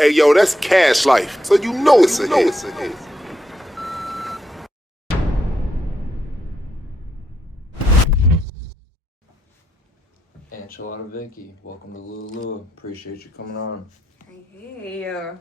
Hey, yo, that's cash life. So you know it's a hit. Enchilada Vicky, welcome to Lua Lua. Appreciate you coming on. Hey.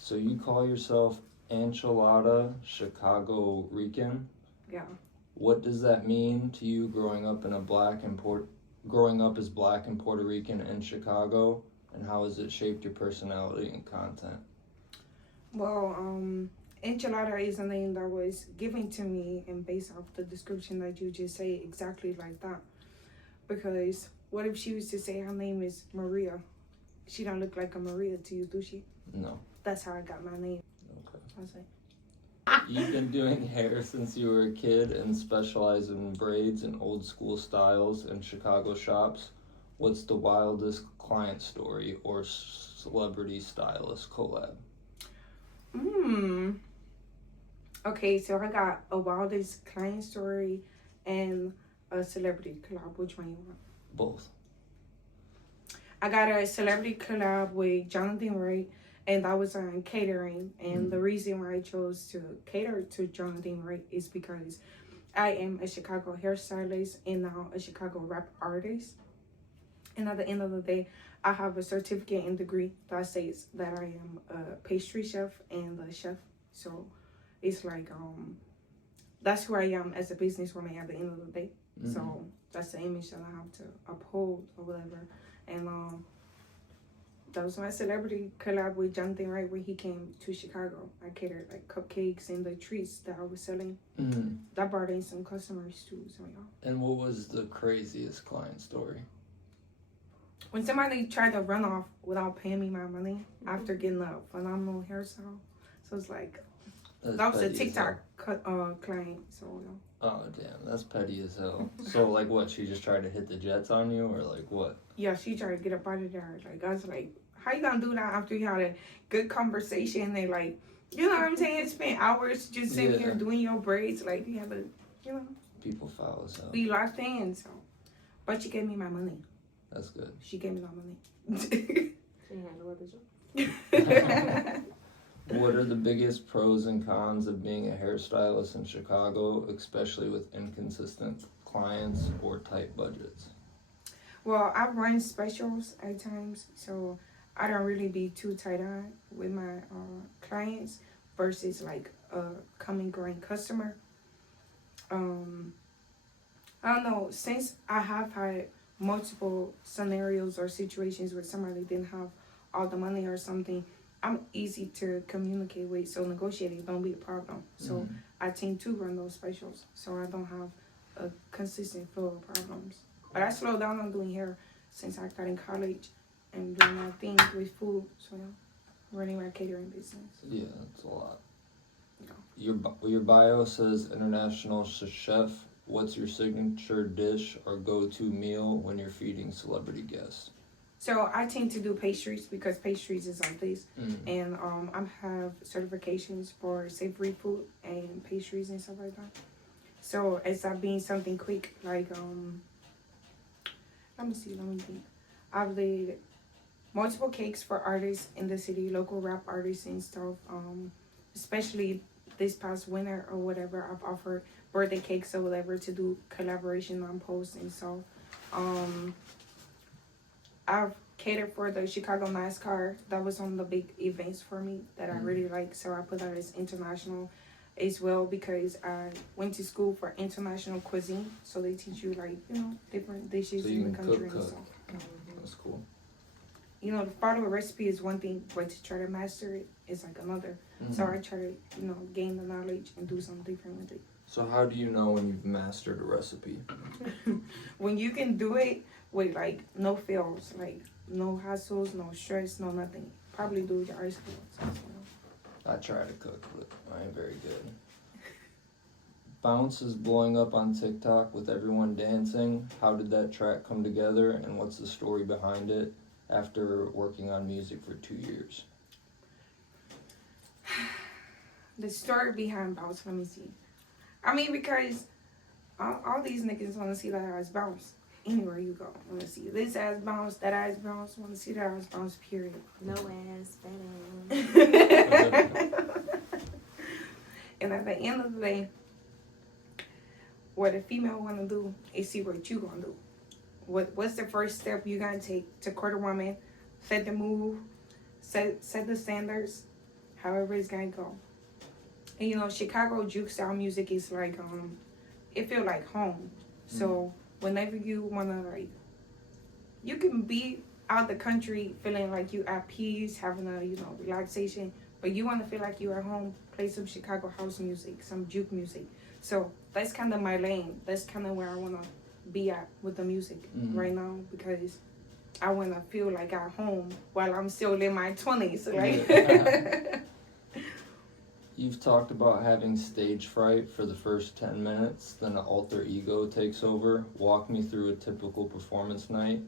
So you call yourself Enchilada Chicago Rican? Yeah. What does that mean to you growing up as black and Puerto Rican in Chicago, and how has it shaped your personality and content? Well, enchilada is a name that was given to me, and based off the description that you just say, exactly like that. Because what if she was to say her name is Maria? She don't look like a Maria to you, do she? No. That's how I got my name. Okay. I was like, You've been doing hair since you were a kid and specialize in braids and old school styles in Chicago shops. What's the wildest client story or celebrity stylist collab? Okay, so I got a wildest client story and a celebrity collab. Which one you want? Both. I got a celebrity collab with Jonathan Wright, and that was on catering. And the reason why I chose to cater to Jonathan Wright is because I am a Chicago hairstylist and now a Chicago rap artist. And at the end of the day, I have a certificate and degree that says that I am a pastry chef and a chef. So it's like that's who I am as a businesswoman at the end of the day. So that's the image that I have to uphold or whatever. And that was my celebrity collab with Jonathan Wright when he came to Chicago. I catered like cupcakes and the treats that I was selling. That brought in some customers too. So yeah. And what was the craziest client story? When somebody tried to run off without paying me my money after getting a phenomenal hairstyle. So it's like, that was a TikTok client. So yeah. Oh damn, that's petty as hell. So like what? She just tried to hit the jets on you, or like what? Yeah, she tried to get up out of there. Like I was like, how you gonna do that after you had a good conversation? They like, you know what I'm saying? Spent hours just sitting here doing your braids. Like you have a, you know. People foul as hell. We locked in, so. But she gave me my money. That's good. She gave me my money. What are the biggest pros and cons of being a hairstylist in Chicago, especially with inconsistent clients or tight budgets? Well, I run specials at times, so I don't really be too tight on with my clients versus like a coming growing customer. I don't know, since I have had multiple scenarios or situations where somebody didn't have all the money or something, I'm easy to communicate with, so negotiating don't be a problem. So I tend to run those specials, so I don't have a consistent flow of problems. But I slowed down on doing hair since I got in college and doing my thing with food, so yeah, running my catering business. Yeah, that's a lot. Yeah. Your bio says international chef. What's your signature dish or go-to meal when you're feeding celebrity guests? So I tend to do pastries because pastries is on this, and I have certifications for savory food and pastries and stuff like that. So it's not being something quick like let me think. I've did multiple cakes for artists in the city, local rap artists and stuff. Especially this past winter or whatever, I've offered birthday cakes or whatever to do collaboration on posts and so. I've catered for the Chicago NASCAR. That was one of the big events for me that I really like. So I put that as international as well because I went to school for international cuisine. So they teach you like, you know, different dishes in the country and stuff. That's cool. You know, to follow a recipe is one thing, but to try to master it is like another. So I try to, you know, gain the knowledge and do something different with it. So how do you know when you've mastered a recipe? When you can do it with like no fails, like no hassles, no stress, no nothing. Probably do with your eyes closed. I try to cook, but I ain't very good. Bounce is blowing up on TikTok with everyone dancing. How did that track come together, and what's the story behind it after working on music for 2 years? The story behind Bounce, let me see. I mean, because all these niggas want to see that ass bounce. anywhere you go. I want to see this ass bounce, that ass bounce. I want to see that ass bounce, period. No ass, fat ass. And at the end of the day, what a female want to do is see what you going to do. What's the first step you going to take to court a woman, set the move, set the standards, however it's going to go. And, you know, Chicago juke style music is like, it feel like home. So whenever you want to, like, you can be out the country feeling like you at peace, having a, you know, relaxation, but you want to feel like you're at home, play some Chicago house music, some juke music. So that's kind of my lane. That's kind of where I want to be at with the music right now, because I want to feel like at home while I'm still in my 20s, right? Yeah. You've talked about having stage fright for the first 10 minutes, then an alter ego takes over. Walk me through a typical performance night.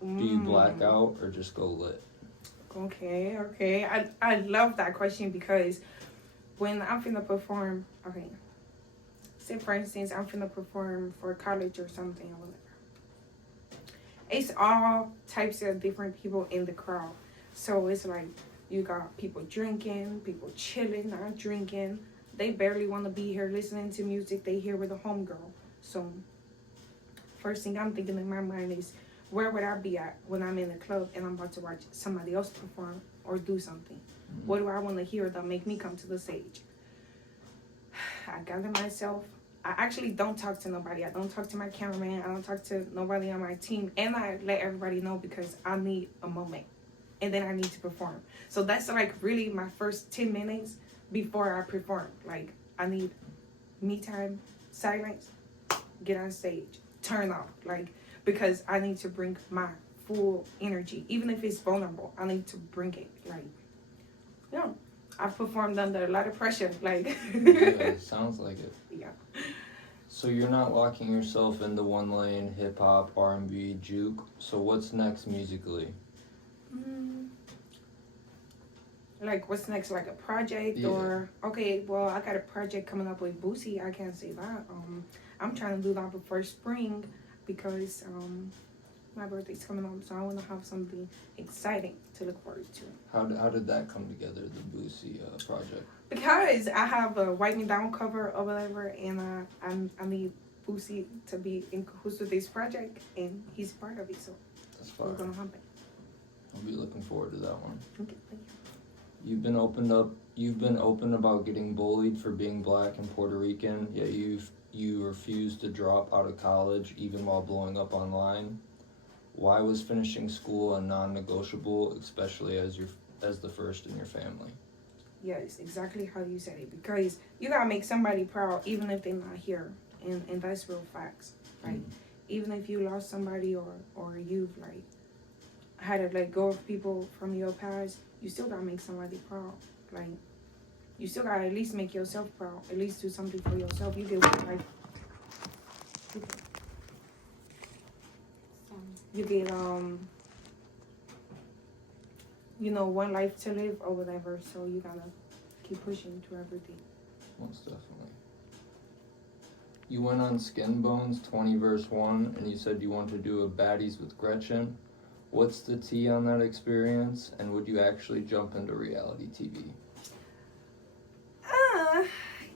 Do you black out or just go lit? Okay. I love that question, because when I'm finna perform, okay, say for instance, I'm finna perform for college or something or whatever. It's all types of different people in the crowd. So it's like, you got people drinking, people chilling, not drinking. They barely want to be here listening to music. They here with a homegirl. So first thing I'm thinking in my mind is, where would I be at when I'm in the club and I'm about to watch somebody else perform or do something? What do I want to hear that make me come to the stage? I gather myself. I actually don't talk to nobody. I don't talk to my cameraman. I don't talk to nobody on my team. And I let everybody know, because I need a moment. And then I need to perform. So that's like really my first 10 minutes before I perform. Like, I need me time, silence, get on stage, turn up. Like, because I need to bring my full energy. Even if it's vulnerable, I need to bring it. Like, you know, I've performed under a lot of pressure. Like, Yeah, sounds like it. Yeah. So you're not locking yourself into one lane, hip hop, R&B, juke. So what's next musically? Like, what's next? Like a project? Yeah. Or okay, well, I got a project coming up with Boosie. I can't say that. I'm trying to do that before spring, because my birthday's coming up, so I want to have something exciting to look forward to. How did that come together, the Boosie project? Because I have a Wipe Me Down cover or whatever, and I need Boosie to be in cahoots with this project, and he's part of it, so That's fire. we're gonna happen. I'll be looking forward to that one. Okay, thank you. You've been open about getting bullied for being black and Puerto Rican, yet you refused to drop out of college even while blowing up online. Why was finishing school a non-negotiable, especially as the first in your family? Yes, exactly how you said it. Because you gotta make somebody proud, even if they're not here, and that's real facts, right? Even if you lost somebody or you've like had to let go of people from your past, you still gotta make somebody proud. Like, you still gotta at least make yourself proud. At least do something for yourself. You get like, you get you know, one life to live or whatever. So you gotta keep pushing to everything. Most definitely. You went on Skin Bones 20 verse 1, and you said you want to do a Baddies with Gretchen. What's the tea on that experience, and would you actually jump into reality TV?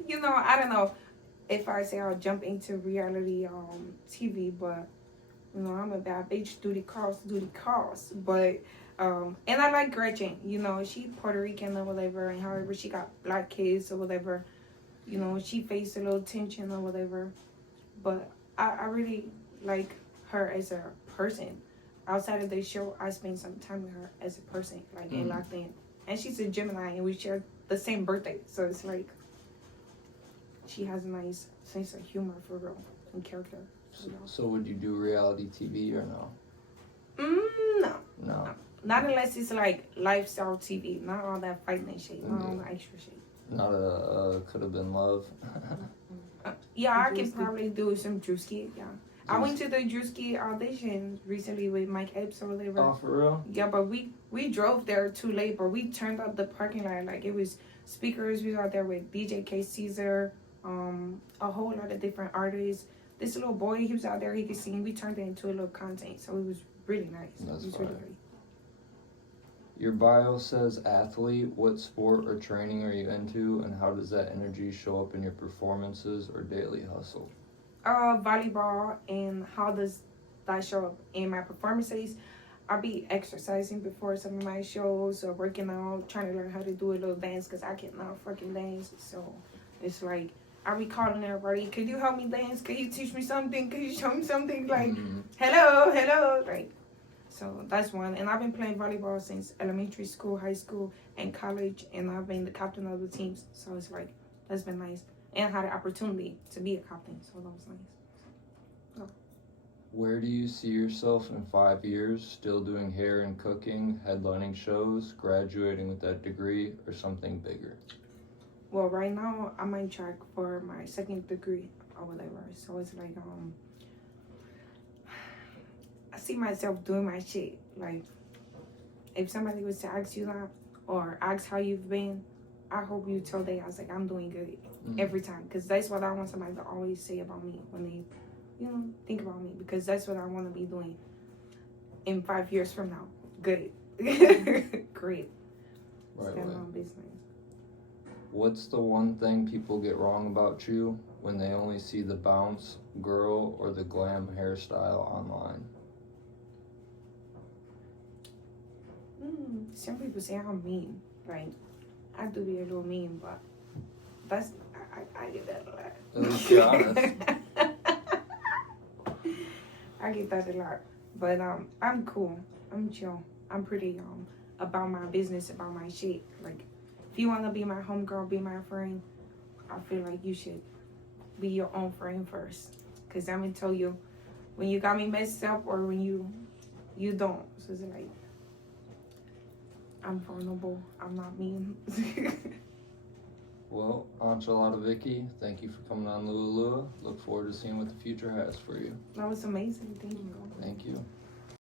You know, I don't know if I say I'll jump into reality TV, but you know, I'm a bad bitch. Duty calls. But and I like Gretchen. You know, she Puerto Rican or whatever, and however she got black kids or whatever. You know, she faced a little tension or whatever. But I really like her as a person. Outside of the show, I spent some time with her as a person, like, and locked in. And she's a Gemini, and we share the same birthday. So it's like, she has a nice sense of humor, for real, and character. So would you do reality TV or no? No. Not unless it's like lifestyle TV. Not all that fighting and shit. Not all that extra shit. Not a Could Have Been Love? Yeah, I can probably do some Juke, yeah. I went to the Juke audition recently with Mike Epps or whatever. Oh, for real? Yeah, but we drove there too late, but we turned up the parking lot. Like, it was speakers. We was out there with DJ K. Caesar, a whole lot of different artists. this little boy, he was out there, he could sing. We turned it into a little content, so it was really nice. That's it was fire. really great. Your bio says athlete. What sport or training are you into, and how does that energy show up in your performances or daily hustle? Volleyball, and how does that show up in my performances? I'll be exercising before some of my shows or working out, trying to learn how to do a little dance because I cannot fucking dance. So it's like, I'll be calling everybody, could you help me dance? Could you teach me something? Could you show me something? Like, hello. Like, so that's one. And I've been playing volleyball since elementary school, high school, and college. And I've been the captain of the teams. So it's like, that's been nice. And I had the opportunity to be a captain. So that was nice. Where do you see yourself in 5 years? Still doing hair and cooking, headlining shows, graduating with that degree, or something bigger? Well, right now, I'm on track for my second degree or whatever. So it's like, I see myself doing my shit. Like, if somebody was to ask you that or ask how you've been, I hope you tell them, I was like, I'm doing good every time. Because that's what I want somebody to always say about me when they, think about me. Because that's what I want to be doing in 5 years from now. Good. Great. Stand on business. What's the one thing people get wrong about you when they only see the bounce, girl, or the glam hairstyle online? Some people say I'm mean. Like, I do be a little mean, but that's, I get that a lot. At least you're honest. I get that a lot. But I'm cool. I'm chill. I'm pretty about my business, about my shit. Like, if you want to be my homegirl, be my friend, I feel like you should be your own friend first. Because I'm going to tell you, when you got me messed up or when you don't. So it's like, I'm vulnerable. I'm not mean. Well, Enchilada Vicky, thank you for coming on Lua Lua. Look forward to seeing what the future has for you. That was amazing. Thank you. Thank you.